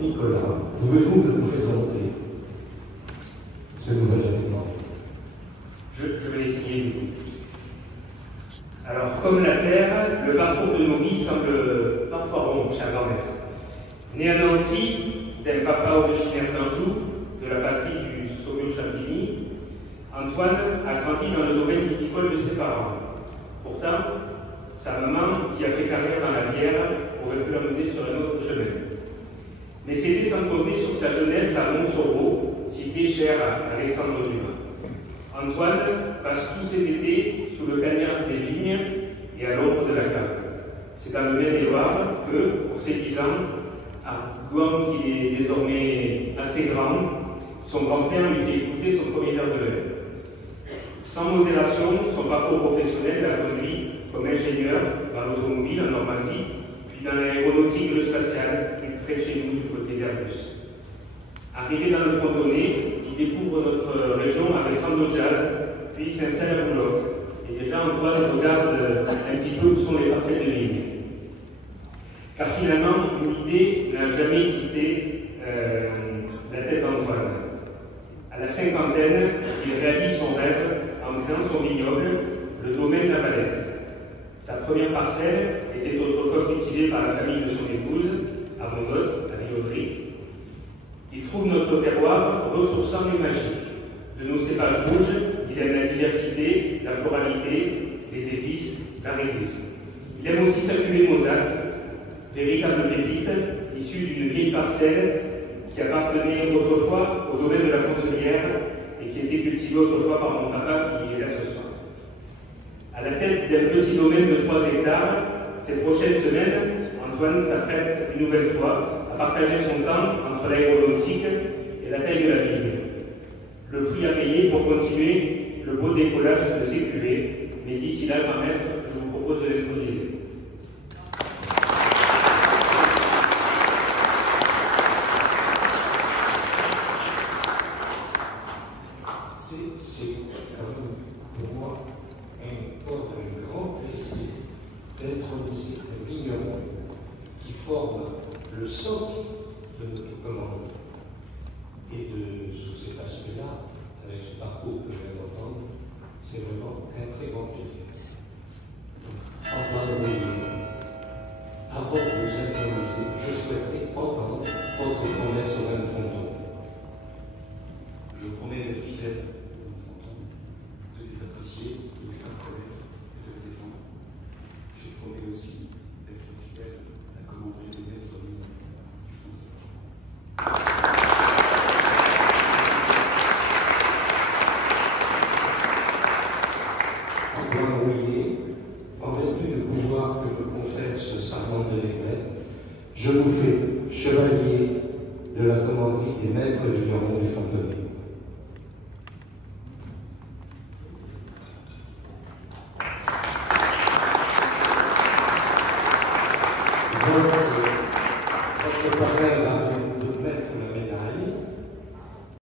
Nicolas, pouvez-vous me présenter ce nouvel habitant? Je vais essayer du coup. Alors, comme la Terre, le parcours de nos vies semble parfois rond, cher grand-mère. Né à Nancy, d'un papa originaire d'Anjou, de la patrie du Saumur-Champigny, Antoine a grandi dans le domaine viticole de ses parents. Pourtant, sa maman, qui a fait carrière dans la bière, aurait pu l'emmener sur un autre chemin. Mais c'était sans compter sur sa jeunesse à Montsoreau, cité chère à Alexandre Dumas. Antoine passe tous ses étés sous le cagnard des vignes et à l'ombre de la cave. C'est dans le Maine-et-Loire que, pour ses 10 ans, arguant qu'il est désormais assez grand, son grand-père lui fait écouter son premier verre de vin. Sans modération, son parcours professionnel l'a conduit comme ingénieur dans l'automobile en Normandie, puis dans l'aéronautique et le spatial, plus près de chez nous, du côté d'Airbus. Arrivé dans le Frontonnet, il découvre notre région avec Rando Jazz, puis s'installe à Boulogne. Et déjà, Antoine regarde un petit peu où sont les parcelles de vignes. Car finalement, une idée n'a jamais quitté la tête d'Antoine. À la cinquantaine, il réalise son rêve en créant son vignoble, le domaine La Valette. Sa première parcelle était autrefois cultivée par la famille de son épouse, à Mondotte, à Villodric. Il trouve notre terroir ressourçant et magique. De nos cépages rouges, il aime la diversité, la floralité, les épices, la réglisse. Il aime aussi sa cuvée Mosaque, véritable pépite, issue d'une vieille parcelle qui appartenait autrefois au domaine de la Foncelière et qui était cultivée autrefois par mon papa qui est là ce soir. À la tête d'un petit domaine de 3 hectares, ces prochaines semaines, Antoine s'apprête une nouvelle fois à partager son temps entre l'aéronautique et la taille de la vigne. Le prix à payer pour continuer le beau décollage de ces cuvées, mais d'ici là, grand maître, je vous propose de l'introduire. C'est quand même pour moi un grand plaisir d'introduire un vigneron qui forme le socle de notre commande. Et sous cet aspect-là, avec ce parcours que je viens d'entendre, c'est vraiment un très grand plaisir. Antoine Rouillet, avant de vous introduire, je souhaiterais entendre votre promesse au même fondement. Je promets d'être fidèle au fronton, de les apprécier, de les faire connaître et de les défendre. Je promets aussi d'être fidèle à la commanderie des maîtres du fond. Antoine Rouillet, en vertu du pouvoir que me confère ce serment de l'évêque, je vous fais chevalier de la commanderie des maîtres vignerons du Frontonnet.